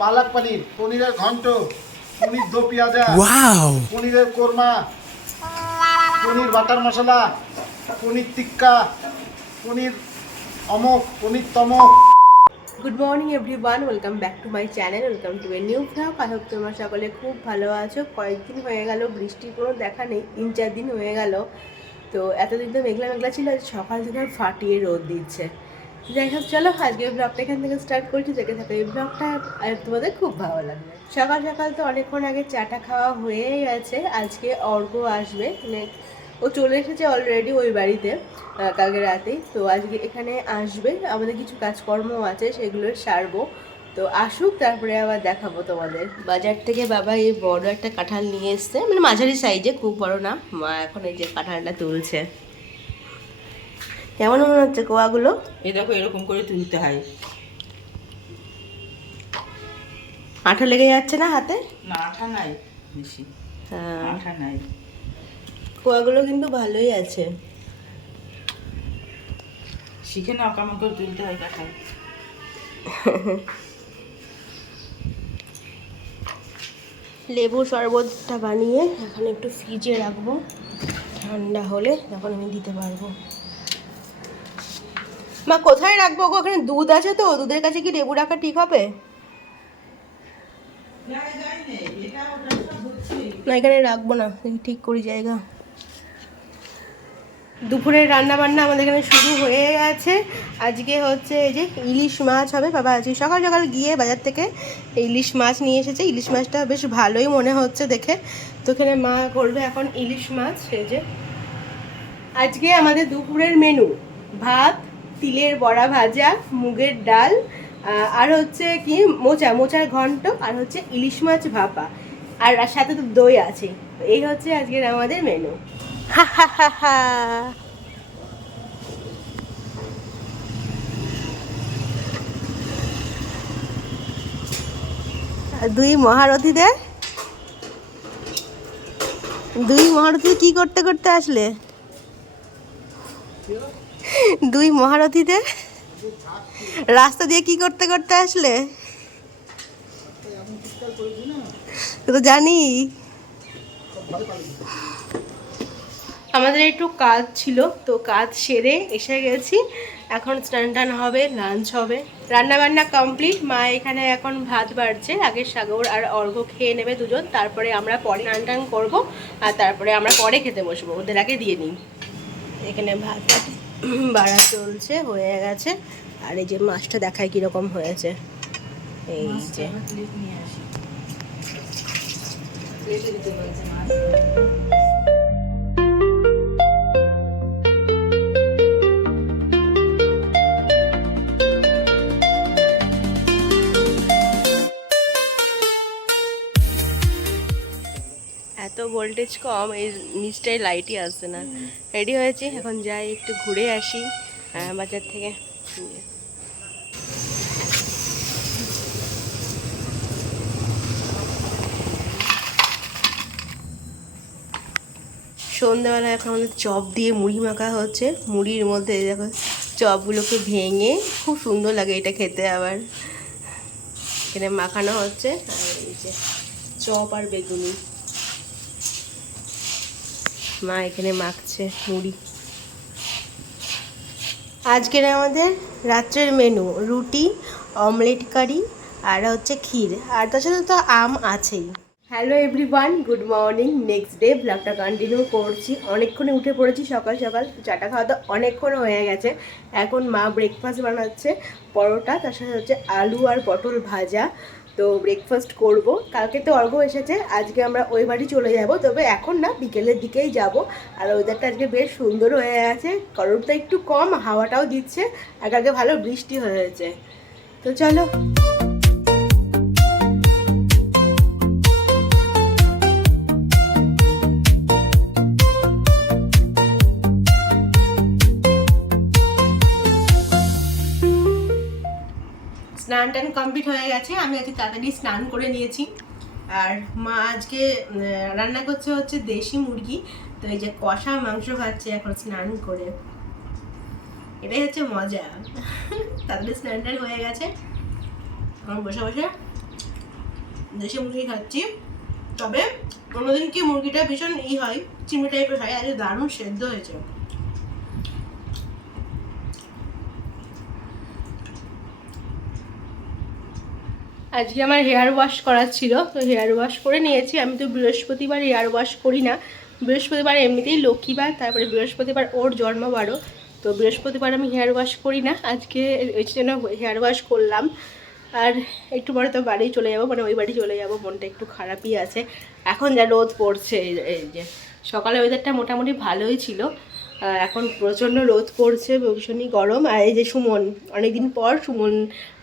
পালক পনির, পনিরের ঘন্ট, পনির দো পেঁয়াজা, পনিরের কোরমা, পনির বাটার মশলা, পনির টিক্কা, পনির অমক, পনির তমক। Good morning everyone, welcome back to my channel, welcome to a new vlog. I hope তোমরা সকলে খুব ভালো আছো। কয়েকদিন হয়ে গেল, বৃষ্টির কোনো দেখা নেই, 3-4 দিন হয়ে গেল। তো এতদিন তো মেঘলা মেঘলা ছিল, আজ সকাল থেকে ফাটিয়ে রোদ দিচ্ছে। যাই হোক, চলো আজকে ব্লগটা এখান থেকে স্টার্ট করছি। দেখে থাকো এই ব্লগটা, আর তোমাদের খুব ভালো লাগবে। সকাল সকাল তো অনেকক্ষণ আগে চাটা খাওয়া হয়ে গেছে। আজকে অর্ঘ্য আসবে, মানে ও চলে এসেছে অলরেডি ওই বাড়িতে কালকে রাতেই। তো আজকে এখানে আসবে, আমাদের কিছু কাজকর্ম আছে সেগুলো সারবো। তো আসুক, তারপরে আবার দেখাবো তোমাদের। বাজার থেকে বাবা এই বড় একটা কাঁঠাল নিয়ে এসছে, মানে মাঝারি সাইজে, খুব বড় না। মা এখন এই যে কাঁঠালটা তুলছে। কেমন মনে হচ্ছে কোয়াগুলো? এই দেখো, এরকম করে তুলতে হয়। আঠা লেগে যাচ্ছে না হাতে? না, আঠা নাই বেশি। হ্যাঁ, আঠা নাই। কোয়াগুলো কিন্তু ভালোই আছে। শিখে নাও কেমন করে তুলতে হয় কাঁঠাল। লেবু শরবতটা বানিয়ে এখন একটু ফ্রিজে রাখবো, ঠান্ডা হলে তখন আমি দিতে পারবো। মা কোথায় রাখবো গো? ওখানে দুধ আছে তো, দুধের কাছে কি লেবু রাখা ঠিক হবে? না, এখানে রাখবো না, ঠিক করি জায়গা। দুপুরের রান্না বান্না আমাদের এখানে শুরু হয়ে গেছে। আজকে হচ্ছে এই যে ইলিশ মাছ হবে। বাবা আজকে সকাল সকাল গিয়ে বাজার থেকে ইলিশ মাছ নিয়ে এসেছে। ইলিশ মাছটা বেশ ভালোই মনে হচ্ছে দেখে। তো এখানে মা করবে এখন ইলিশ মাছ। এই যে আজকে আমাদের দুপুরের মেনু: ভাত, তিলের বড়া ভাজা, মুগের ডাল, আর হচ্ছে কি মোচার ঘন্ট, আর হচ্ছে ইলিশ মাছ ভাপা, আর সাথে তো দই আছে। এই হচ্ছে আজকের আমাদের মেনু। হা হা হা হা। দুই মহারথী কি করতে করতে আসলে? দুই মহারথীদের রাস্তা দিয়ে কি করতে করতে আসলে? তো জানি। আমাদের একটু কাজ ছিল, তো কাজ সেরে এসে গেছি। এখন স্নান টান হবে, লাঞ্চ হবে, রান্না বান্না কমপ্লিট। মা এখানে এখন ভাত বাড়ছে। আগে সাগর আর অর্ঘ্য খেয়ে নেবে দুজন, তারপরে আমরা পরে স্নান টান করবো, আর তারপরে আমরা পরে খেতে বসবো, ওদের আগে দিয়ে নিই। এখানে ভাত বাড়া চলছে, হয়ে গেছে। আর এই যে মাছটা দেখায় কিরকম হয়েছে। এই যে নিয়ে আসি, প্লেটে দিতে বলছে মাছ। এত ভোল্টেজ কম, এই নিচটায় লাইটই আসছে না। রেডি হয়েছি, এখন যাই একটু ঘুরে আসি বাজার থেকে। সন্ধ্যাবেলা এখন আমাদের চপ দিয়ে মুড়ি মাখা হচ্ছে। মুড়ির মধ্যে দেখো চপগুলোকে ভেঙে, খুব সুন্দর লাগে এটা খেতে। আবার এখানে মাখানো হচ্ছে, আর এই যে চপ আর বেগুনি মা এখানে মাখছে মুড়ি। আজকের আমাদের রাত্রের মেনু: রুটি, অমলেট কারি, আর হচ্ছে ক্ষীর, আর তার সাথে তো আম আছেই। Hello everyone, good morning. Next day ব্লগটা কন্টিনিউ করছি। অনেকক্ষণে উঠে পড়েছি সকাল সকাল, চাটা খাওয়া তো অনেকক্ষণ হয়ে গেছে। এখন মা ব্রেকফাস্ট বানাচ্ছে, পরোটা, তার সাথে হচ্ছে আলু আর পটল ভাজা। তো ব্রেকফাস্ট করব। কালকে তো অর্ঘ্য এসেছে, আজকে আমরা ওই বাড়ি চলে যাব, তবে এখন না, বিকেলের দিকেই যাব। আর ওয়েদারটা আজকে বেশ সুন্দর হয়ে আছে, গরমটা একটু কম, হাওয়াটাও দিচ্ছে, আর কালকে ভালো বৃষ্টি হয়েছে। তো চলো। স্নান টান কমপ্লিট হয়ে গেছে, আমি আজকে তাড়াতাড়ি স্নান করে নিয়েছি। আর মা আজকে রান্না করছে হচ্ছে দেশি মুরগি। তো এই যে কষা মাংস খাচ্ছে এখন স্নান করে, এটাই হচ্ছে মজা। তাড়াতাড়ি স্নান টান হয়ে গেছে, এখন বসে বসে দেশি মুরগি খাচ্ছি। তবে অন্যদিন কি মুরগিটা ভীষণ হয়, চিমড়ি টাইপের হয়, আজকে দারুণ সেদ্ধ হয়েছে। আজকে আমার হেয়ার ওয়াশ করার ছিল, তো হেয়ার ওয়াশ করে নিয়েছি। আমি তো বৃহস্পতিবার হেয়ার ওয়াশ করি না, বৃহস্পতিবার এমনিতেই লক্ষ্মীবার, তারপরে বৃহস্পতিবার ওর জন্মবারও, তো বৃহস্পতিবার আমি হেয়ার ওয়াশ করি না। আজকে ওই জন্য হেয়ার ওয়াশ করলাম। আর একটু পরে তো বাড়ি চলে যাব, মানে ওই বাড়ি চলে যাব, মনটা একটু খারাপই আছে। এখন যা রোদ পড়ছে, এই যে সকালে ওয়েদারটা মোটামুটি ভালোই ছিল, এখন প্রচণ্ড রোদ পড়ছে, ভীষণই গরম। আর এই যে সুমন, অনেকদিন পর সুমন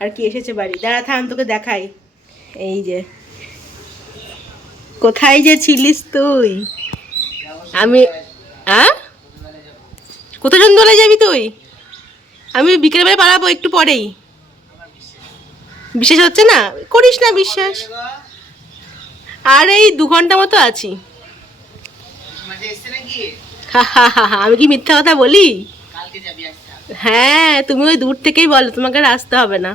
আর কি এসেছে বাড়ি। দাঁড়া থাম, তোকে দেখাই। এই যে কোথায় যে ছিলিস তুই? আমি কোথায় সন্ধ্যাবেলা যাবি তুই? আমি বিকেলবেলা পালাবো একটু পরেই। বিশ্বাস হচ্ছে না? করিস না বিশ্বাস। আর এই 2 ঘন্টা মতো আছি। আমি কি মিথ্যা কথা বলি? হ্যাঁ, তুমি ওই দূর থেকেই বলো, তোমাকে আর আসতে হবে না।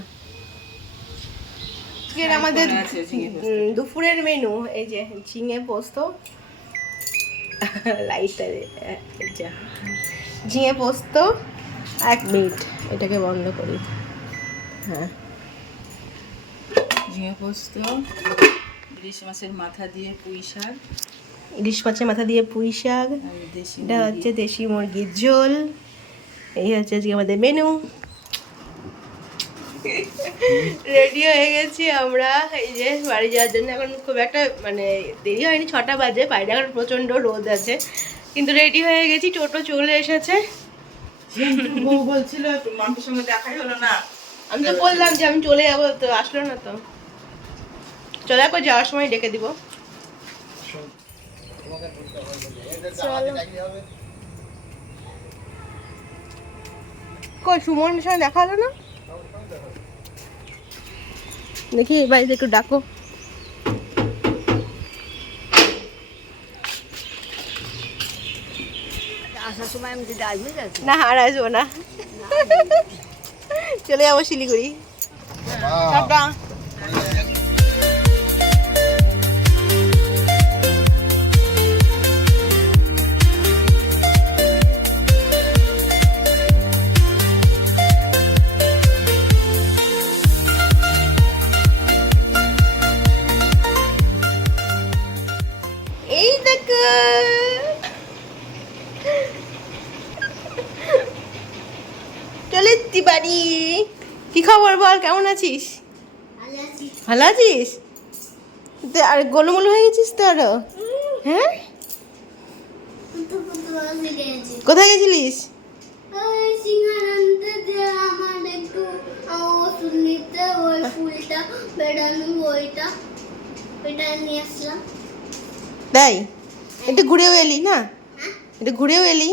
আমাদের দুপুরের মেনু এই যে ঝিঙে পোস্ত, লাইটটা ঝিঙে পোস্ত। 1 মিনিট, এটাকে বন্ধ করি। হ্যাঁ, ঝিঙে পোস্ত, ইলিশ মাছের মাথা দিয়ে পুঁই শাক, ইলিশ মাছের মাথা দিয়ে পুঁই শাক, আর দেশি এটা হচ্ছে দেশি মুরগির ঝোল। এই হচ্ছে আজকে আমাদের মেনু। রেডি হয়ে গেছি আমরা এই যে বাড়ি যাওয়ার জন্য। এখন খুব একটা মানে দেরি হয়নি, 6টা বাজে, বাইরে এখন প্রচণ্ড রোদ আছে, কিন্তু রেডি হয়ে গেছি। টোটো চলে এসেছে। বউ বলছিল মামির সঙ্গে দেখাই হলো না। আমি তো বললাম যে আমি চলে যাবো, তো আসলো না। তো চলে যাবো, যাওয়ার সময় ডেকে দিব। কই সুমনের সঙ্গে দেখা হলো না? দেখি বাড়িতে একটু ডাকো। আসার সময় আমি যদি আসবে না, আর আসবো না, চলে যাবো শিলিগুড়ি। টাটা। এই দেখো, চলে এসছি বাড়ি। কি খবর বল, কেমন আছিস? ভালো আছিস? আর গোলমোল হয়ে গেছিস তো আরো? হ্যাঁ, কোথায় গেছিলিস? তাই একটু ঘুরেও এলি না? একটু ঘুরেও এলি।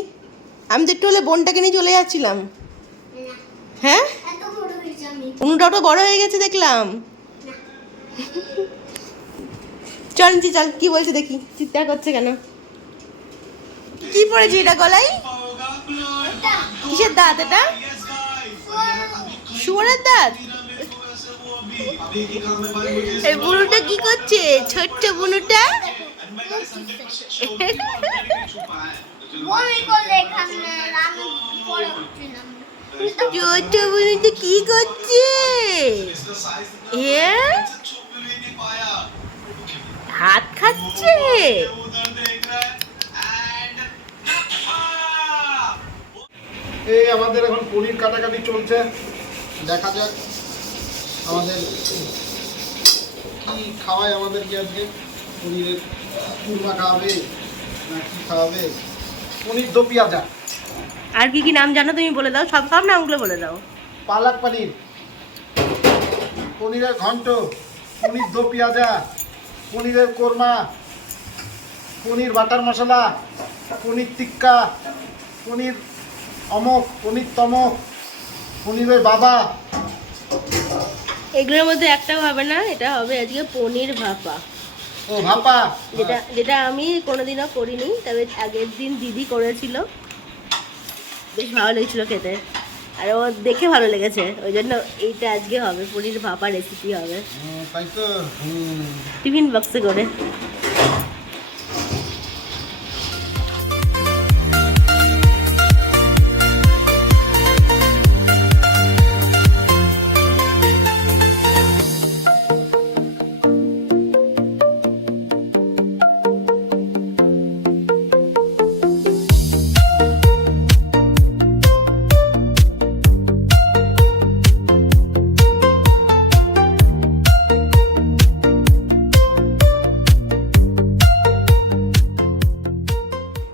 আমি তো একটু হলে বোনটাকে নিয়ে চলে যাচ্ছিলাম। হ্যাঁ, অনুটাও তো বড় হয়ে গেছে দেখলাম। চল নিচে চল, কি বলছে দেখি, চিৎকার করছে কেন? কি পড়েছি এটা গলায়? কিসের দাঁত এটা? শুয়োরের দাঁত? এই বুনুটা কি করছে, ছোট্ট বুনুটা? ছোট্ট বুনুটা কি করছে? হাত খাচ্ছে। এই আমাদের এখন পনির কাটাকাটি চলছে, দেখা যাক আমাদের কি খাওয়ায় আমাদেরকে আজকে। পনিরের কুরমা খাওয়াবে না কি খাওয়াবে? পনির দো পেঁয়াজা। আর কি কি নাম জানো তুমি বলে দাও, সব সব নামগুলো বলে দাও। পালক পনির, পনিরের ঘন্ট, পনির দো পেঁয়াজা, পনিরের কোরমা, পনির বাটার মশলা, পনির টিক্কা, পনির অমক, পনির তমক, পনিরের বাবা। এগুলোর মধ্যে একটাও হবে না, এটা হবে আজকে পনির ভাপা। ও ভাপা, যেটা আমি কোনোদিনও করিনি, তবে আগের দিন দিদি করেছিল, বেশ ভালো লেগেছিল খেতে। আর ও দেখে ভালো লেগেছে, ওই জন্য এইটা আজকে হবে, পনির ভাপা রেসিপি হবে তাই তো টিফিন বক্সে করে।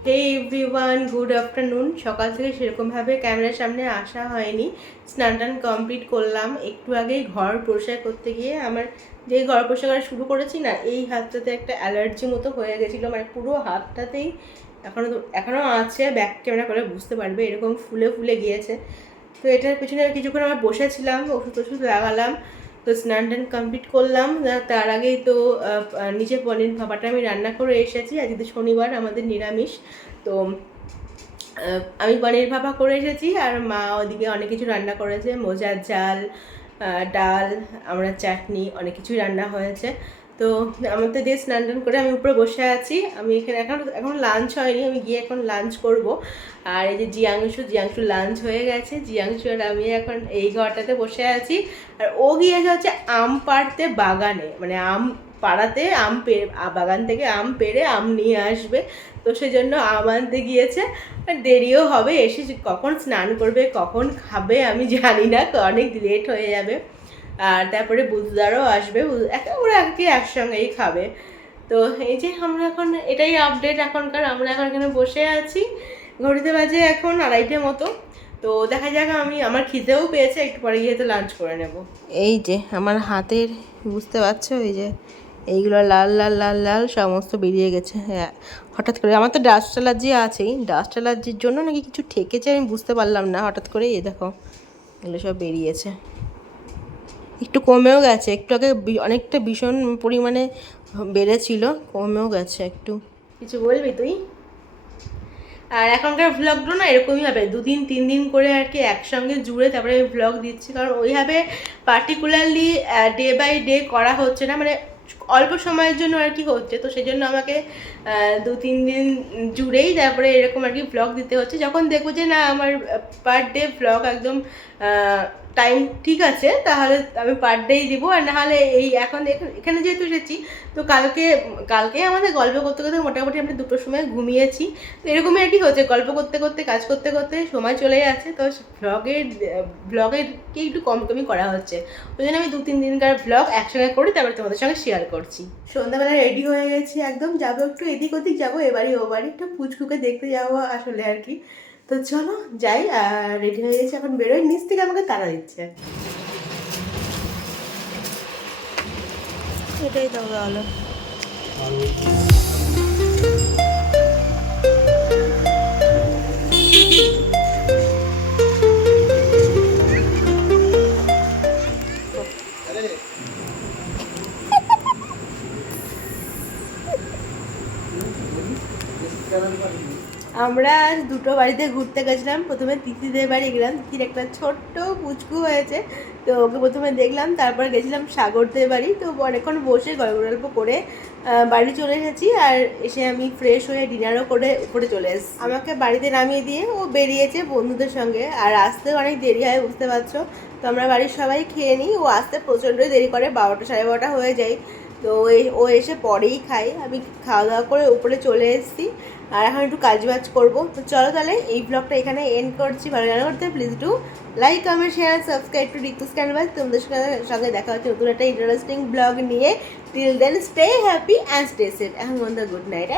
Hey everyone, good afternoon. সকাল থেকে সেরকমভাবে ক্যামেরার সামনে আসা হয়নি, স্নান টান কমপ্লিট করলাম। একটু আগেই ঘর পরিষ্কার করতে গিয়ে আমার যেই ঘর পরিষ্কার করা শুরু করেছি না, এই হাতটাতে একটা অ্যালার্জি মতো হয়ে গেছিলো, মানে পুরো হাতটাতেই এখনও আছে, ব্যাক ক্যামেরা করে বুঝতে পারবে, এরকম ফুলে ফুলে গিয়েছে। তো এটার পেছনে কিছুক্ষণ আমার বসেছিলাম, ওষুধ লাগালাম। তো স্নান টান কমপ্লিট করলাম, তার আগেই তো নিচে পনির ভাপাটা আমি রান্না করে এসেছি। আজকে তো শনিবার, আমাদের নিরামিষ। তো আমি পনির ভাপা করে এসেছি, আর মা ওদিকে অনেক কিছু রান্না করেছে, মোজার জাল, ডাল, আমরা চাটনি, অনেক কিছুই রান্না হয়েছে। তো আমার তো দিয়ে স্নান টান করে আমি উপরে বসে আছি। আমি এখানে এখন লাঞ্চ হয়নি, আমি গিয়ে এখন লাঞ্চ করব। আর এই যে জিয়াংশু লাঞ্চ হয়ে গেছে। জিয়াংশু আর আমি এখন এই ঘরটাতে বসে আছি, আর ও গিয়েছে হচ্ছে আম পাড়তে বাগানে, মানে আম পাড়াতে, বাগান থেকে আম পেড়ে আম নিয়ে আসবে। তো সেই জন্য আম আনতে গিয়েছে, আর দেরিও হবে, এসে কখন স্নান করবে কখন খাবে আমি জানি না, অনেক লেট হয়ে যাবে। আর তারপরে বুধদারও আসবে, ওরা একসঙ্গেই খাবে। তো এই যে আমরা এখন, এটাই আপডেট এখনকার। আমরা এখন এখানে বসে আছি, ঘড়িতে বাজে এখন 2:30 মতো। তো দেখা যাক, আমার খিদেও পেয়েছে, একটু পরে গিয়ে তো লাঞ্চ করে নেব। এই যে আমার হাতের, বুঝতে পারছো, এই যে এইগুলো লাল লাল লাল লাল সমস্ত বেরিয়ে গেছে। হ্যাঁ, হঠাৎ করে আমার তো ডাস্ট অ্যালার্জি আছেই, ডাস্ট অ্যালার্জির জন্য নাকি কিছু ঠেকেছে আমি বুঝতে পারলাম না, হঠাৎ করে এই দেখো এগুলো সব বেরিয়েছে। একটু কমেও গেছে, একটু আগে অনেকটা ভীষণ পরিমাণে বেড়েছিল, কমেও গেছে একটু। কিছু বলবি তুই? আর এখনকার ভ্লগগুলো না এরকমই হবে, 2-3 দিন করে আর কি একসঙ্গে জুড়ে তারপরে আমি ভ্লগ দিচ্ছি, কারণ ওইভাবে পার্টিকুলারলি ডে বাই ডে করা হচ্ছে না, মানে অল্প সময়ের জন্য আর কি হচ্ছে। তো সেই জন্য আমাকে 2-3 দিন জুড়েই তারপরে এরকম আর কি ভ্লগ দিতে হচ্ছে। যখন দেখবো যে না আমার পার ডে ভ্লগ একদম টাইম ঠিক আছে, তাহলে আমি পার ডেই দিব। আর নাহলে এই এখন এখানে যেহেতু এসেছি, তো কালকে আমাদের গল্প করতে করতে মোটামুটি আমরা 2টোর সময় ঘুমিয়েছি। তো এরকমই আর কি হচ্ছে, গল্প করতে করতে কাজ করতে করতে সময় চলে যাচ্ছে। তো ভ্লগেরকে একটু কমই করা হচ্ছে, ওই জন্য আমি 2-3 দিনকার ভ্লগ একসঙ্গে করি, তারপরে তোমাদের সঙ্গে শেয়ার করছি। সন্ধ্যাবেলা রেডি হয়ে গেছি একদম, যাবো একটু এদিক ওদিক, যাবো এবারই ও বাড়ি, একটু পুচকুকে দেখতে যাবো আসলে আর কি। তো চলো যাই, রেডি হয়ে গেছি, এখন বেরোই। নিচ থেকে আমাকে তাড়া দিচ্ছে, এটাই তো হলো। আমরা আজ 2টো বাড়িতে ঘুরতে গেছিলাম। প্রথমে তিথিদের বাড়ি গেলাম, তিথির একটা ছোট্ট পুচকু হয়েছে, তো ওকে প্রথমে দেখলাম। তারপর গেছিলাম সাগরদের বাড়ি, তো অনেকক্ষণ বসে গল্প করে বাড়ি চলে এসেছি। আর এসে আমি ফ্রেশ হয়ে ডিনারও করে উপরে চলে এসেছি। আমাকে বাড়িতে নামিয়ে দিয়ে ও বেরিয়েছে বন্ধুদের সঙ্গে, আর আসতেও অনেক দেরি হয় বুঝতে পারছো। তো আমরা বাড়ির সবাই খেয়ে নিই, ও আসতে প্রচণ্ডই দেরি করে, 12টা 12:30 হয়ে যায়। তো ও এসে পরেই খাই, আমি খাওয়া দাওয়া করে উপরে চলে এসেছি, আর এখন একটু কাজবাজ করবো। তো চলো তাহলে এই ব্লগটা এখানে এন্ড করছি। ভালো লাগলে করতে please do like, comment, share, subscribe to Riku's canvas. তোমাদের সঙ্গে দেখা হচ্ছে নতুন একটা ইন্টারেস্টিং ব্লগ নিয়ে। Till then stay happy and stay safe. এখন বন্ধু, গুড নাইট।